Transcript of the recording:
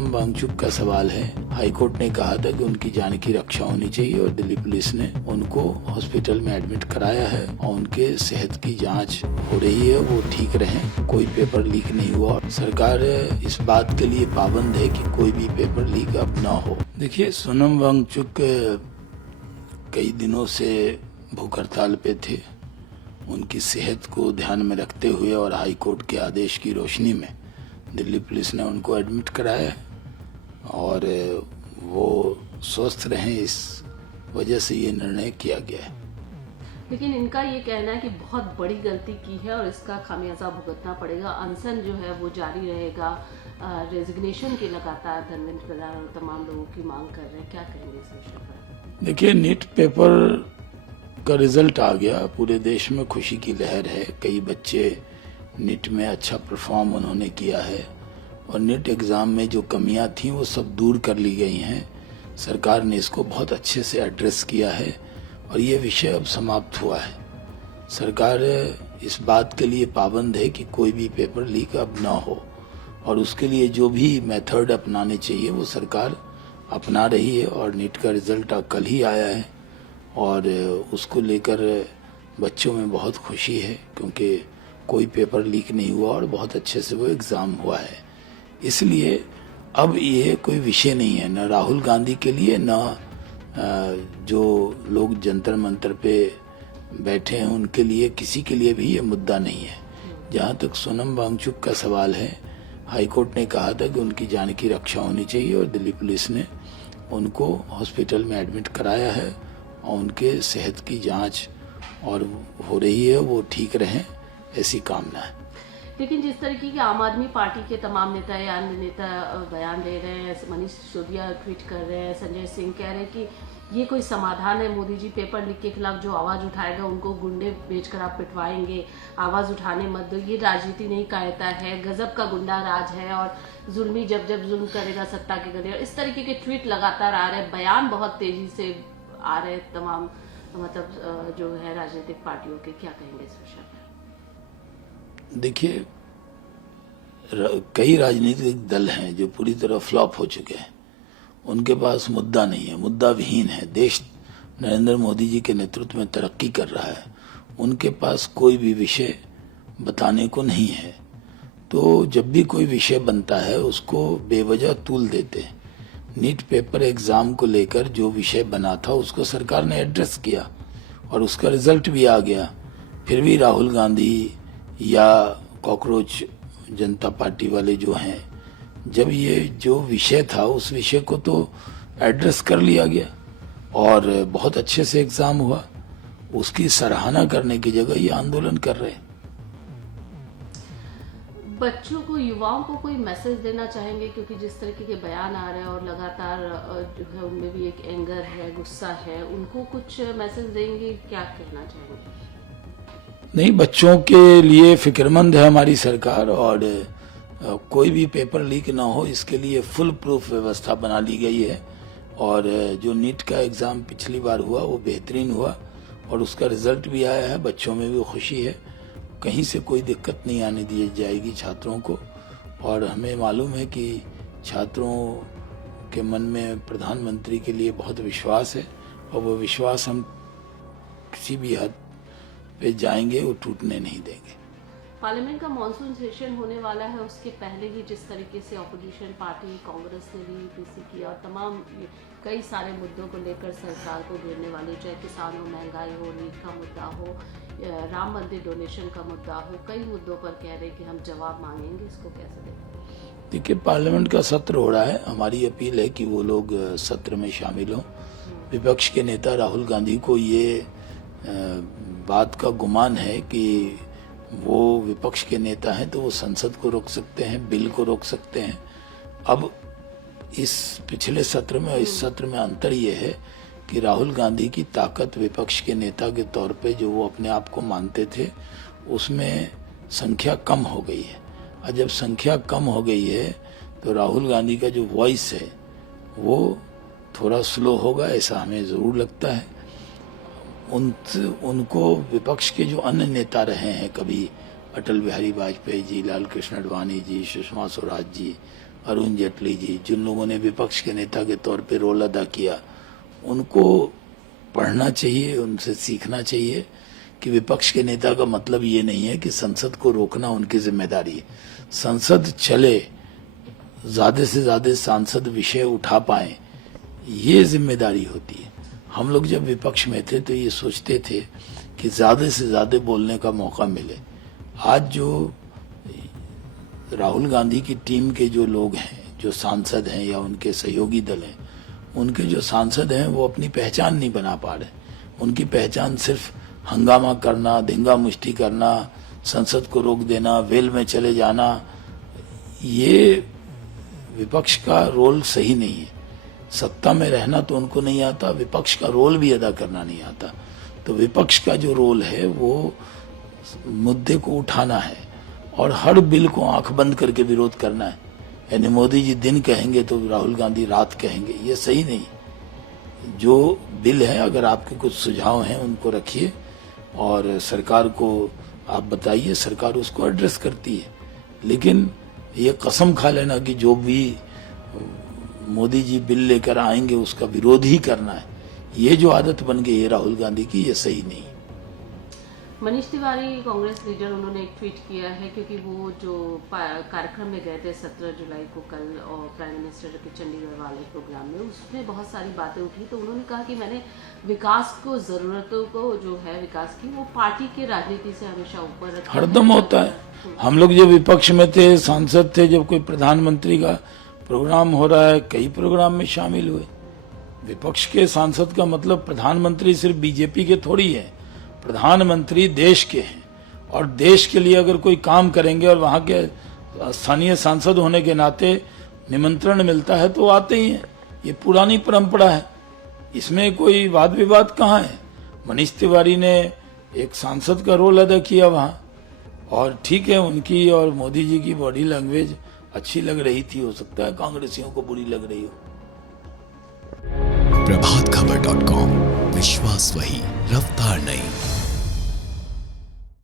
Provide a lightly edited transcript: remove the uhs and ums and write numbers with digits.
सोनम वांगचुक का सवाल है। हाईकोर्ट ने कहा था कि उनकी जान की रक्षा होनी चाहिए और दिल्ली पुलिस ने उनको हॉस्पिटल में एडमिट कराया है और उनके सेहत की जांच हो रही है, वो ठीक रहें, कोई पेपर लीक नहीं हुआ। सरकार इस बात के लिए पाबंद है कि कोई भी पेपर लीक अब न हो। देखिए, सोनम वांगचुक कई दिनों से भूख हड़ताल पे थे। उनकी सेहत को ध्यान में रखते हुए और हाई कोर्ट के आदेश की रोशनी में दिल्ली पुलिस ने उनको एडमिट कराया है और वो स्वस्थ रहें, इस वजह से ये निर्णय किया गया है। लेकिन इनका ये कहना है कि बहुत बड़ी गलती की है और इसका खामियाजा भुगतना पड़ेगा। अनशन जो है वो जारी रहेगा। रेजिग्नेशन की लगातार धर्मेंद्र प्रधान और तमाम लोगों की मांग कर रहे हैं। क्या कहेंगे इस विषय पर? देखिए, नीट पेपर का रिजल्ट आ गया, पूरे देश में खुशी की लहर है। कई बच्चे नीट में अच्छा परफॉर्म उन्होंने किया है और नीट एग्जाम में जो कमियां थी वो सब दूर कर ली गई हैं। सरकार ने इसको बहुत अच्छे से एड्रेस किया है और ये विषय अब समाप्त हुआ है। सरकार इस बात के लिए पाबंद है कि कोई भी पेपर लीक अब ना हो और उसके लिए जो भी मेथड अपनाने चाहिए वो सरकार अपना रही है और नीट का रिजल्ट कल ही आया है और उसको लेकर बच्चों में बहुत खुशी है क्योंकि कोई पेपर लीक नहीं हुआ और बहुत अच्छे से वो एग्जाम हुआ है। इसलिए अब ये कोई विषय नहीं है, न राहुल गांधी के लिए न जो लोग जंतर मंतर पे बैठे हैं उनके लिए, किसी के लिए भी ये मुद्दा नहीं है। जहाँ तक सोनम वांगचुक का सवाल है, हाईकोर्ट ने कहा था कि उनकी जान की रक्षा होनी चाहिए और दिल्ली पुलिस ने उनको हॉस्पिटल में एडमिट कराया है और उनके सेहत की जांच और हो रही है, वो ठीक रहें, ऐसी कामना है। लेकिन जिस तरीके की आम आदमी पार्टी के तमाम नेता या अन्य नेता बयान दे रहे हैं, मनीष सिसोदिया ट्वीट कर रहे हैं, संजय सिंह कह रहे हैं कि ये कोई समाधान है। मोदी जी पेपर लीक के खिलाफ जो आवाज उठाएगा उनको गुंडे बेचकर आप पिटवाएंगे, आवाज उठाने मत दो। ये राजनीति नहीं कायरता है, गजब का गुंडा राज है और जुल्मी जब जुल्म करेगा सत्ता के गले। इस तरीके के ट्वीट लगातार आ रहे हैं, बयान बहुत तेजी से आ रहे हैं तमाम मतलब जो है राजनीतिक पार्टियों के। क्या कहेंगे इस विषय पर? देखिए, कई राजनीतिक दल हैं जो पूरी तरह फ्लॉप हो चुके हैं। उनके पास मुद्दा नहीं है, मुद्दा विहीन है। देश नरेंद्र मोदी जी के नेतृत्व में तरक्की कर रहा है, उनके पास कोई भी विषय बताने को नहीं है। तो जब भी कोई विषय बनता है उसको बेवजह तूल देते हैं। नीट पेपर एग्जाम को लेकर जो विषय बना था उसको सरकार ने एड्रेस किया और उसका रिजल्ट भी आ गया। फिर भी राहुल गांधी या कॉकरोच जनता पार्टी वाले जो हैं, जब ये जो विषय था उस विषय को तो एड्रेस कर लिया गया और बहुत अच्छे से एग्जाम हुआ, उसकी सराहना करने की जगह ये आंदोलन कर रहे हैं। बच्चों को, युवाओं को कोई मैसेज देना चाहेंगे? क्योंकि जिस तरीके के बयान आ रहे हैं और लगातार जो है उनमें भी एक एंगर है, गुस्सा है, उनको कुछ मैसेज देंगे? क्या कहना चाहेंगे? नहीं, बच्चों के लिए फिक्रमंद है हमारी सरकार और कोई भी पेपर लीक ना हो इसके लिए फुल प्रूफ व्यवस्था बना ली गई है और जो नीट का एग्जाम पिछली बार हुआ वो बेहतरीन हुआ और उसका रिजल्ट भी आया है। बच्चों में भी खुशी है, कहीं से कोई दिक्कत नहीं आने दी जाएगी छात्रों को और हमें मालूम है कि छात्रों के मन में प्रधानमंत्री के लिए बहुत विश्वास है और वो विश्वास हम किसी भी हद पे जाएंगे, वो टूटने नहीं देंगे। पार्लियामेंट का मॉनसून सेशन होने वाला है, उसके पहले ही जिस तरीके से ऑपोजिशन पार्टी कांग्रेस ने भी पीसी किया और तमाम कई सारे मुद्दों को लेकर सरकार को घेरने वाले, चाहे किसान हो, महंगाई हो, नीट का मुद्दा हो, राम मंदिर डोनेशन का मुद्दा हो, कई मुद्दों पर कह रहे हैं कि हम जवाब मांगेंगे। इसको कैसे देखते हैं? देखिए, पार्लियामेंट का सत्र हो रहा है, हमारी अपील है कि वो लोग सत्र में शामिल हों। विपक्ष के नेता राहुल गांधी को ये बात का गुमान है कि वो विपक्ष के नेता हैं तो वो संसद को रोक सकते हैं, बिल को रोक सकते हैं। अब इस पिछले सत्र में और इस सत्र में अंतर ये है कि राहुल गांधी की ताकत विपक्ष के नेता के तौर पे जो वो अपने आप को मानते थे उसमें संख्या कम हो गई है। और जब संख्या कम हो गई है तो राहुल गांधी का जो वॉइस है वो थोड़ा स्लो होगा, ऐसा हमें जरूर लगता है। उनको विपक्ष के जो अन्य नेता रहे हैं, कभी अटल बिहारी वाजपेयी जी, लाल कृष्ण आडवाणी जी, सुषमा स्वराज जी, अरुण जेटली जी, जिन लोगों ने विपक्ष के नेता के तौर पे रोल अदा किया, उनको पढ़ना चाहिए, उनसे सीखना चाहिए कि विपक्ष के नेता का मतलब ये नहीं है कि संसद को रोकना उनकी जिम्मेदारी है। संसद चले, ज्यादा से ज्यादा सांसद विषय उठा पाए, ये जिम्मेदारी होती है। हम लोग जब विपक्ष में थे तो ये सोचते थे कि ज्यादा से ज्यादा बोलने का मौका मिले। आज जो राहुल गांधी की टीम के जो लोग हैं, जो सांसद हैं या उनके सहयोगी दल हैं, उनके जो सांसद हैं वो अपनी पहचान नहीं बना पा रहे। उनकी पहचान सिर्फ हंगामा करना, धींगा मुष्टि करना, संसद को रोक देना, वेल में चले जाना, ये विपक्ष का रोल सही नहीं है। सत्ता में रहना तो उनको नहीं आता, विपक्ष का रोल भी अदा करना नहीं आता। तो विपक्ष का जो रोल है वो मुद्दे को उठाना है और हर बिल को आंख बंद करके विरोध करना है। यानी मोदी जी दिन कहेंगे तो राहुल गांधी रात कहेंगे, ये सही नहीं। जो बिल है, अगर आपके कुछ सुझाव हैं उनको रखिए और सरकार को आप बताइए, सरकार उसको एड्रेस करती है। लेकिन ये कसम खा लेना कि जो भी मोदी जी बिल लेकर आएंगे उसका विरोध ही करना है, ये जो आदत बन गई है राहुल गांधी की, ये सही नहीं। मनीष तिवारी कांग्रेस लीडर, उन्होंने एक ट्वीट किया है क्योंकि वो जो कार्यक्रम में गए थे 17 जुलाई को कल और प्राइम मिनिस्टर के चंडीगढ़ वाले प्रोग्राम में, उसमें बहुत सारी बातें उठी। तो उन्होंने कहा कि मैंने विकास को, जरूरतों को जो है विकास की, वो पार्टी की राजनीति से हमेशा ऊपर रखा। हरदम होता है। हम लोग जब विपक्ष में थे, सांसद थे, जब कोई प्रधानमंत्री का प्रोग्राम हो रहा है, कई प्रोग्राम में शामिल हुए। विपक्ष के सांसद का मतलब प्रधानमंत्री सिर्फ बीजेपी के थोड़ी है, प्रधानमंत्री देश के हैं और देश के लिए अगर कोई काम करेंगे और वहां के स्थानीय सांसद होने के नाते निमंत्रण मिलता है तो आते ही हैं। ये पुरानी परंपरा है, इसमें कोई वाद विवाद कहाँ है। मनीष तिवारी ने एक सांसद का रोल अदा किया वहां, और ठीक है, उनकी और मोदी जी की बॉडी लैंग्वेज अच्छी लग रही थी, हो सकता है कांग्रेसियों को बुरी लग रही हो। प्रभात खबर.com, विश्वास वही, रफ्तार नहीं।